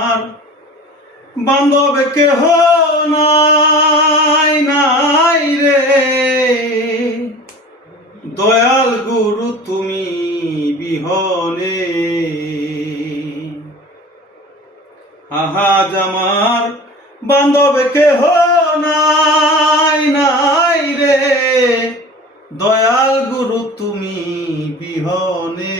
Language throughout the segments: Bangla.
আর বান্ধব কেহ নাই নাই রে, দয়াল গুরু তুমি বিহনে। আহাজ আমার বান্ধব কেহ নাই নাই রে, দয়াল গুরু তুমি বিহনে।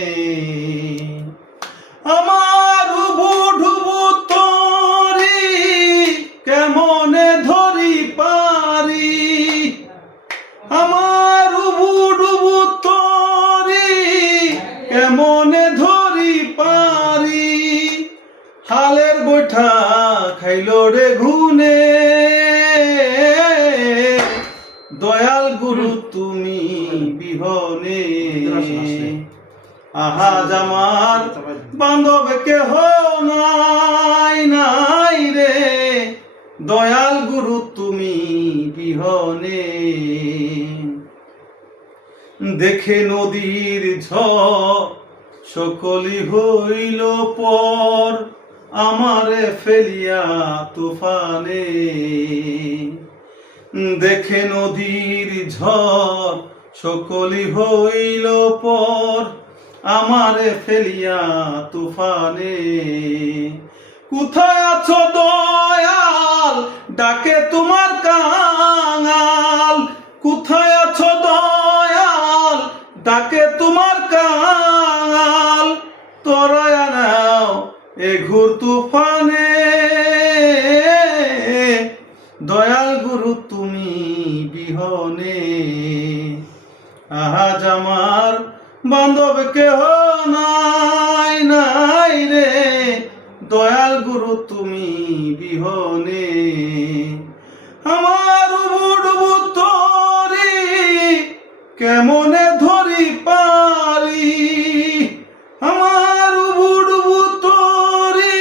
আমার উবুডুবু তরি কেমনে ধরি পারি, আমার উবুডুবু তরি কেমনে ধরি পারি, হালের বৈঠা খাইল রে ঘুনে, দয়াল গুরু তুমি বিহনে। আহাজ আমার বান্ধব কেহ নাই নাই রে, দয়াল গুরু তুমি বিহনে। দেখে নদীর ঝড় সকলি হইল পর, আমারে ফেলিয়া তুফানে। দেখে নদীর ঝড় সকলি হইল পর, আমারে ফেলিয়া তুফানে। কোথায় আছো দয়াল ডাকে তোমার কাঙাল, কোথায় আছো দয়াল ডাকে তোমার কাঙাল, তোরায়া নাও এ ঘুর তুফানে, দয়াল গুরু তুমি বিহনে। আহাজ আমার বান্ধব কেহ নাই নাই রে, দয়াল গুরু তুমি বিহনে। আমার উবুডুবু তরি কেমনে ধরি পারি, আমার উবুডুবু তরি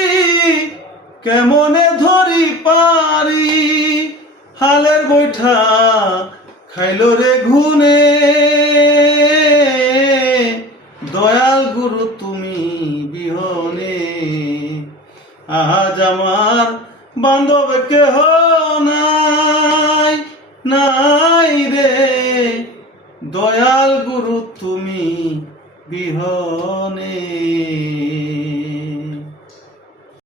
কেমনে ধরি পারি, হালের বৈঠা খাইল রে ঘুনে, দয়াল গুরু তুমি বিহনে। আহাজ আমার বান্ধব কেহ নাই নাই